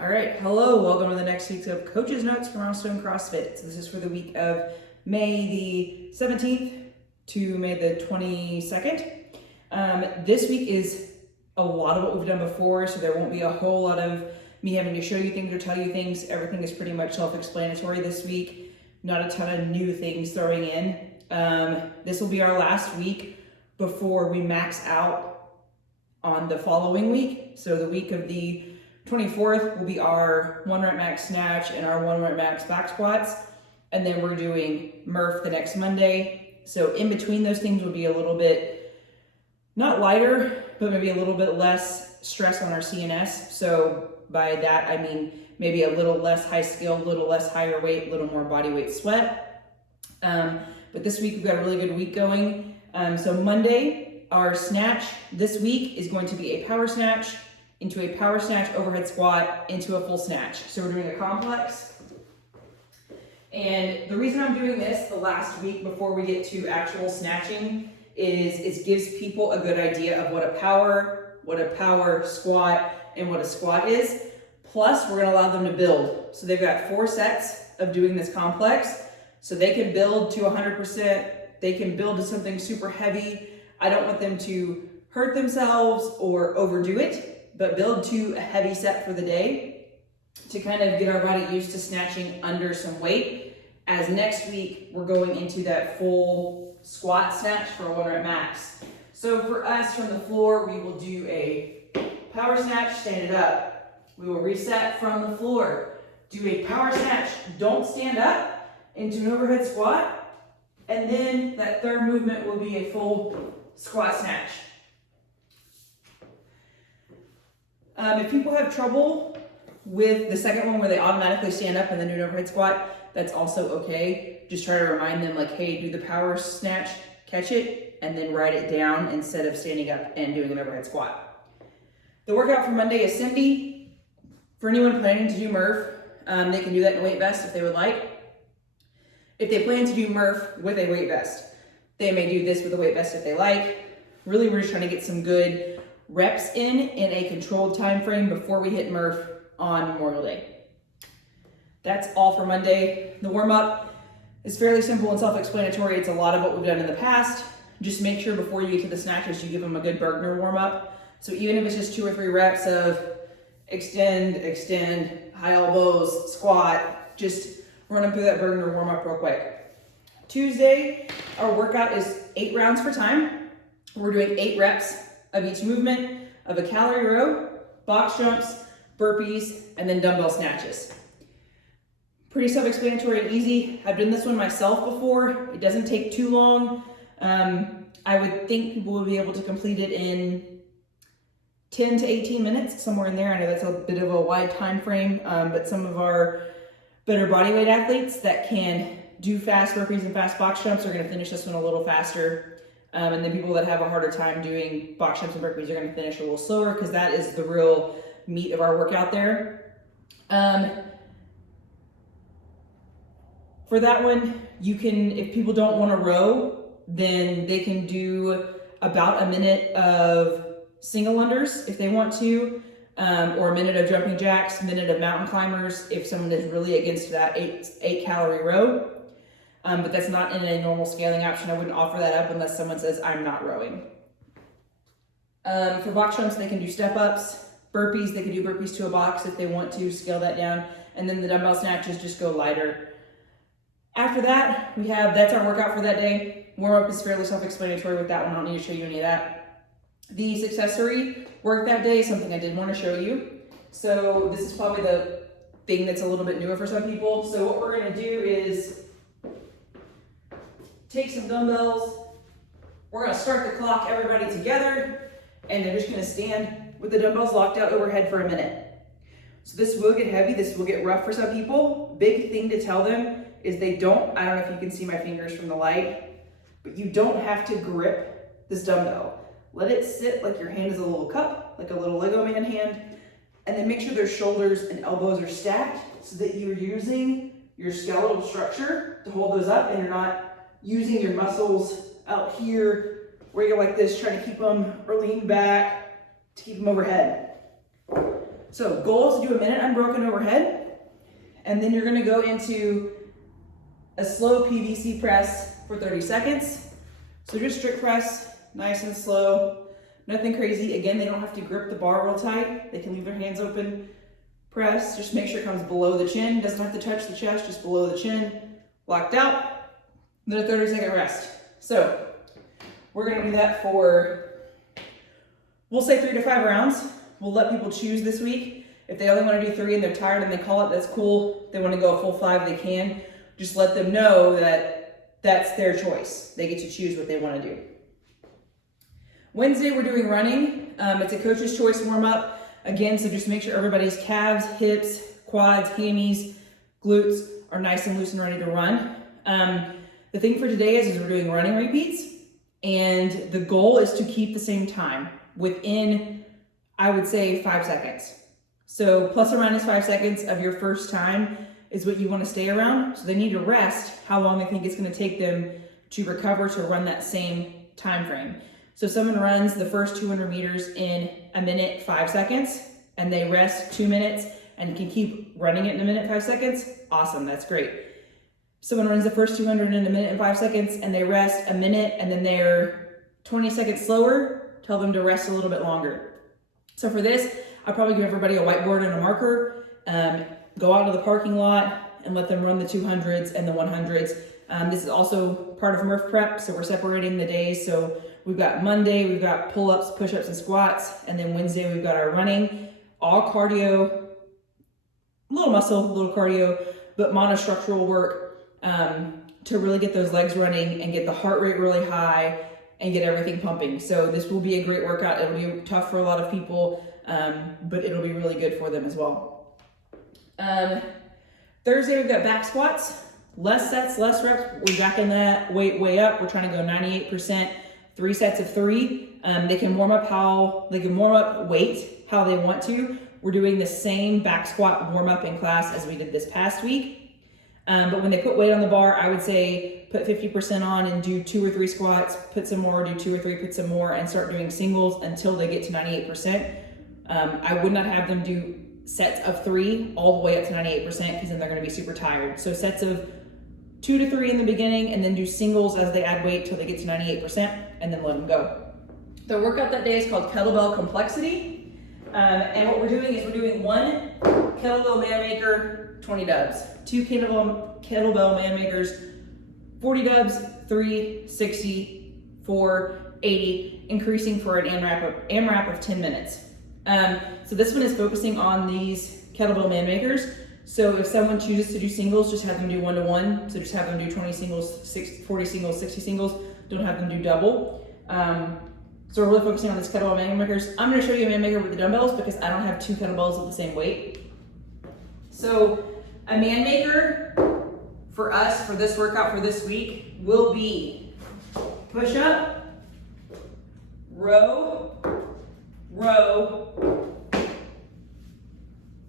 All right, hello, welcome to the next week's of Coach's Notes from Milestone CrossFit. So this is for the week of May the 17th to May the 22nd. This week is a lot of what we've done before, so there won't be a whole lot of me having to show you things or tell you things. Everything is pretty much self-explanatory this week. Not a ton of new things throwing in. This will be our last week before we max out on the following week. So the week of the 24th will be our 1 rep max snatch and our 1 rep max back squats. And then we're doing Murph the next Monday. So in between those things will be a little bit, not lighter, but maybe a little bit less stress on our CNS. So by that, I mean maybe a little less high skill, a little less higher weight, a little more body weight sweat. But this week we've got a really good week going. So Monday, our snatch this week is going to be a power snatch into a power snatch, overhead squat, into a full snatch. So we're doing a complex. And the reason I'm doing this the last week before we get to actual snatching is it gives people a good idea of what a power squat and what a squat is. Plus, we're gonna allow them to build. So they've got 4 sets of doing this complex. So they can build to 100%, they can build to something super heavy. I don't want them to hurt themselves or overdo it, but build to a heavy set for the day to kind of get our body used to snatching under some weight. As next week, we're going into that full squat snatch for a 1 rep max. So for us from the floor, we will do a power snatch, stand it up. We will reset from the floor. Do a power snatch, don't stand up, into an overhead squat. And then that third movement will be a full squat snatch. If people have trouble with the second one where they automatically stand up and then do an overhead squat, that's also okay. Just try to remind them like, hey, do the power snatch, catch it, and then write it down instead of standing up and doing an overhead squat. The workout for Monday is Cindy. For anyone planning to do Murph, they can do that in a weight vest if they would like. If they plan to do Murph with a weight vest, they may do this with a weight vest if they like. Really, we're just trying to get some good reps in a controlled time frame before we hit Murph on Memorial Day. That's all for Monday. The warm-up is fairly simple and self-explanatory. It's a lot of what we've done in the past. Just make sure before you get to the snatches, you give them a good Bergner warm-up. So even if it's just 2 or 3 reps of extend, high elbows, squat, just run them through that Bergner warm-up real quick. Tuesday, our workout is 8 rounds for time. We're doing 8 reps of each movement of a calorie row, box jumps, burpees, and then dumbbell snatches. Pretty self-explanatory and easy. I've done this one myself before. It doesn't take too long. I would think people will be able to complete it in 10 to 18 minutes, somewhere in there. I know that's a bit of a wide time frame, but some of our better bodyweight athletes that can do fast burpees and fast box jumps are gonna finish this one a little faster. And then people that have a harder time doing box jumps and burpees are going to finish a little slower because that is the real meat of our workout there. For that one, you can, if people don't want to row, then they can do about a minute of single unders if they want to, or a minute of jumping jacks, a minute of mountain climbers if someone is really against that 8 calorie row. But that's not in a normal scaling option. I wouldn't offer that up unless someone says, I'm not rowing. For box jumps, they can do step ups. Burpees, they can do burpees to a box if they want to scale that down. And then the dumbbell snatches just go lighter. After that, that's our workout for that day. Warm up is fairly self-explanatory with that one. I don't need to show you any of that. The successory work that day is something I did want to show you. So this is probably the thing that's a little bit newer for some people. So what we're going to do is take some dumbbells. We're gonna start the clock, everybody together, and they're just gonna stand with the dumbbells locked out overhead for a minute. So this will get heavy, this will get rough for some people. Big thing to tell them is I don't know if you can see my fingers from the light, but you don't have to grip this dumbbell. Let it sit like your hand is a little cup, like a little Lego man hand, and then make sure their shoulders and elbows are stacked so that you're using your skeletal structure to hold those up and you're not using your muscles out here where you're like this, trying to keep them or lean back to keep them overhead. So goal is to do a minute unbroken overhead, and then you're gonna go into a slow PVC press for 30 seconds. So just strict press, nice and slow, nothing crazy. Again, they don't have to grip the bar real tight. They can leave their hands open. Press, just make sure it comes below the chin. Doesn't have to touch the chest, just below the chin. Locked out, then a 30-second rest. So we're gonna do that for, we'll say 3 to 5 rounds. We'll let people choose this week. If they only wanna do 3 and they're tired and they call it, that's cool. If they wanna go a full 5, they can. Just let them know that that's their choice. They get to choose what they wanna do. Wednesday, we're doing running. It's a coach's choice warm up. Again, so just make sure everybody's calves, hips, quads, hammies, glutes are nice and loose and ready to run. The thing for today is we're doing running repeats, and the goal is to keep the same time within, I would say, 5 seconds. So plus or minus 5 seconds of your first time is what you want to stay around. So they need to rest how long they think it's going to take them to recover to run that same time frame. So someone runs the first 200 meters in a minute, 5 seconds, and they rest 2 minutes and can keep running it in a minute, 5 seconds. Awesome, that's great. Someone runs the first 200 in a minute and 5 seconds and they rest a minute and then they're 20 seconds slower, tell them to rest a little bit longer. So for this, I'll probably give everybody a whiteboard and a marker, go out to the parking lot and let them run the 200s and the 100s. This is also part of Murph Prep, so we're separating the days. So we've got Monday, we've got pull-ups, push-ups, and squats, and then Wednesday we've got our running, all cardio, a little muscle, a little cardio, but monostructural work to really get those legs running and get the heart rate really high and get everything pumping. So this will be a great workout. It'll be tough for a lot of people, but it'll be really good for them as well. Thursday, we've got back squats, less sets, less reps. We're backing that weight way up. We're trying to go 98%, 3 sets of 3. They can warm up weight how they want to. We're doing the same back squat warm up in class as we did this past week. But when they put weight on the bar, I would say put 50% on and do 2 or 3 squats, put some more, do 2 or 3, put some more, and start doing singles until they get to 98%. I would not have them do sets of 3 all the way up to 98% because then they're going to be super tired. So sets of 2 to 3 in the beginning and then do singles as they add weight till they get to 98% and then let them go. The workout that day is called Kettlebell Complexity. And what we're doing is we're doing 1 kettlebell man maker, 20 dubs, 2 kettlebell man makers, 40 dubs, 3, 60, 4, 80, increasing for an AMRAP of 10 minutes. So this one is focusing on these kettlebell man makers. So if someone chooses to do singles, just have them do 1-to-1. So just have them do 20 singles, 40 singles, 60 singles. Don't have them do double. So we're really focusing on this kettlebell man makers. I'm going to show you a man maker with the dumbbells because I don't have 2 kettlebells of the same weight. So a man maker for us for this workout for this week will be push up, row, row,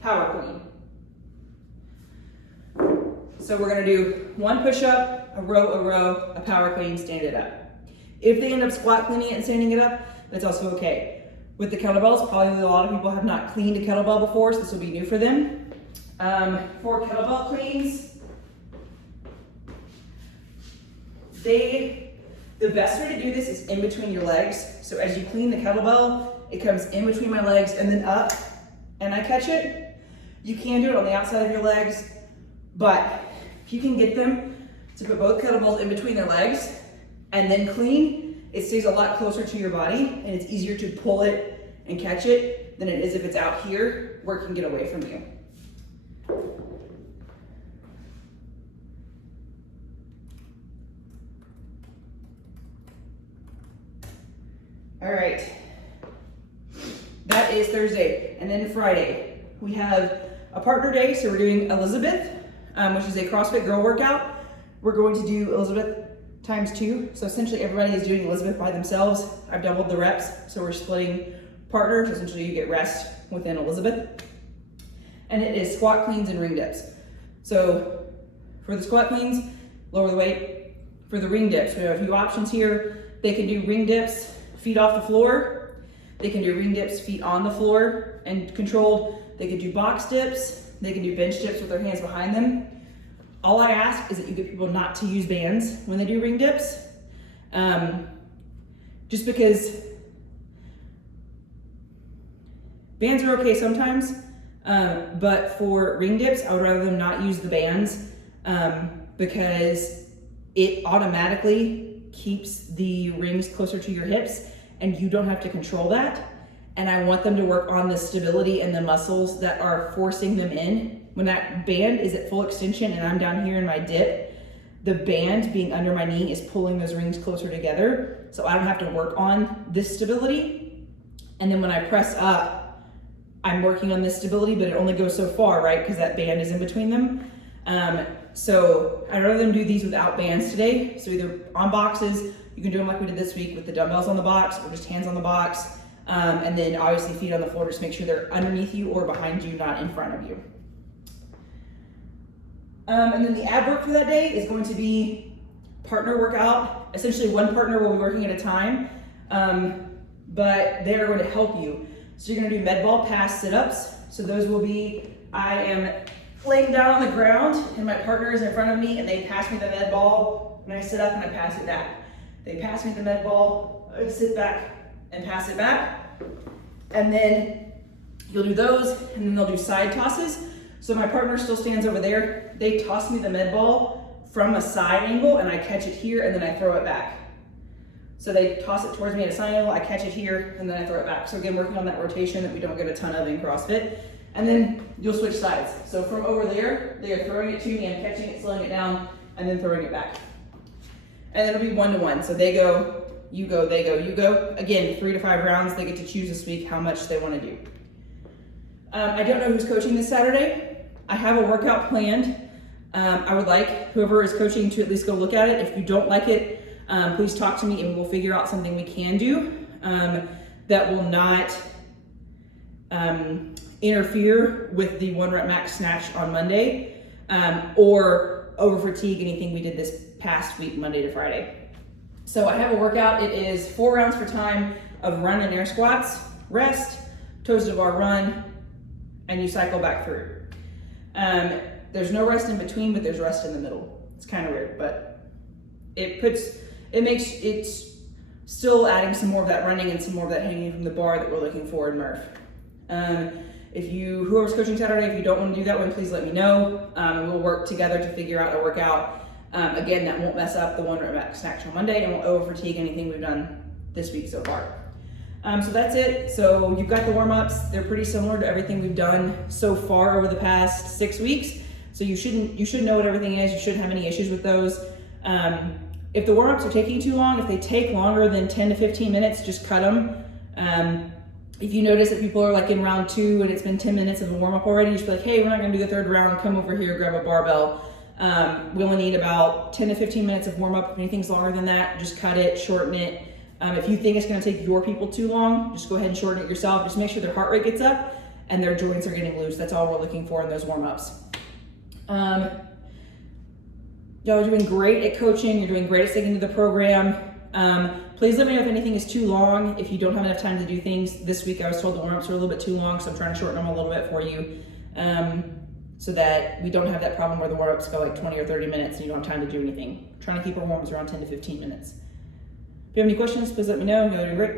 power clean. So we're gonna do 1 push-up, a row, a power clean, stand it up. If they end up squat cleaning it and standing it up, that's also okay. With the kettlebells, probably a lot of people have not cleaned a kettlebell before, so this will be new for them. For kettlebell cleans, the best way to do this is in between your legs. So as you clean the kettlebell, it comes in between my legs and then up, and I catch it. You can do it on the outside of your legs, but if you can get them to put both kettlebells in between their legs and then clean, it stays a lot closer to your body and it's easier to pull it and catch it than it is if it's out here where it can get away from you. All right, that is Thursday. And then Friday, we have a partner day. So we're doing Elizabeth, which is a CrossFit girl workout. We're going to do Elizabeth times 2. So essentially everybody is doing Elizabeth by themselves. I've doubled the reps. So we're splitting partners. So essentially you get rest within Elizabeth. And it is squat cleans and ring dips. So for the squat cleans, lower the weight. For the ring dips, we have a few options here. They can do ring dips, feet off the floor. They can do ring dips, feet on the floor and controlled. They could do box dips. They can do bench dips with their hands behind them. All I ask is that you get people not to use bands when they do ring dips. Just because bands are okay sometimes, but for ring dips, I would rather them not use the bands because it automatically keeps the rings closer to your hips and you don't have to control that. And I want them to work on the stability and the muscles that are forcing them in. When that band is at full extension and I'm down here in my dip, the band being under my knee is pulling those rings closer together. So I don't have to work on this stability. And then when I press up, I'm working on this stability, but it only goes so far, right? Because that band is in between them. So I'd rather them do these without bands today. So either on boxes, you can do them like we did this week with the dumbbells on the box or just hands on the box. And then obviously feet on the floor, just make sure they're underneath you or behind you, not in front of you. And then the ab work for that day is going to be partner workout. Essentially one partner will be working at a time, but they are going to help you. So you're gonna do med ball pass sit-ups. So those will be, I am laying down on the ground and my partner is in front of me and they pass me the med ball and I sit up and I pass it back. They pass me the med ball, I sit back and pass it back. And then you'll do those and then they'll do side tosses. So my partner still stands over there. They toss me the med ball from a side angle and I catch it here and then I throw it back. So they toss it towards me at a side angle, I catch it here and then I throw it back. So again, working on that rotation that we don't get a ton of in CrossFit. And then you'll switch sides. So from over there, they are throwing it to me, I'm catching it, slowing it down, and then throwing it back. And then it'll be 1-to-1. So they go, you go, they go, you go. Again, 3 to 5 rounds. They get to choose this week how much they want to do. I don't know who's coaching this Saturday. I have a workout planned. I would like whoever is coaching to at least go look at it. If you don't like it, please talk to me and we'll figure out something we can do that will not interfere with the 1 rep max snatch on Monday or over fatigue anything we did this past week, Monday to Friday. So I have a workout. It is 4 rounds for time of run and air squats, rest, toes to bar run, and you cycle back through. There's no rest in between, but there's rest in the middle. It's kind of weird, but it's still adding some more of that running and some more of that hanging from the bar that we're looking for in Murph. Whoever's coaching Saturday, if you don't want to do that one, please let me know. We'll work together to figure out a workout. Again, that won't mess up the 1 rep max snatch on Monday and won't over fatigue anything we've done this week so far. So that's it. So you've got the warm-ups. They're pretty similar to everything we've done so far over the past 6 weeks. So you should know what everything is. You shouldn't have any issues with those. If the warm-ups are taking too long, if they take longer than 10 to 15 minutes, just cut them. If you notice that people are like in round 2 and it's been 10 minutes of a warm-up already, just be like, hey, we're not gonna do the 3rd round, come over here, grab a barbell. We only need about 10 to 15 minutes of warm-up. If anything's longer than that, just cut it, shorten it. If you think it's gonna take your people too long, just go ahead and shorten it yourself. Just make sure their heart rate gets up and their joints are getting loose. That's all we're looking for in those warm-ups. Y'all are doing great at coaching. You're doing great at sticking to the program. Please let me know if anything is too long, if you don't have enough time to do things. This week I was told the warm-ups were a little bit too long, so I'm trying to shorten them a little bit for you so that we don't have that problem where the warm-ups go like 20 or 30 minutes and you don't have time to do anything. I'm trying to keep our warm-ups around 10 to 15 minutes. If you have any questions, please let me know. You'll do great.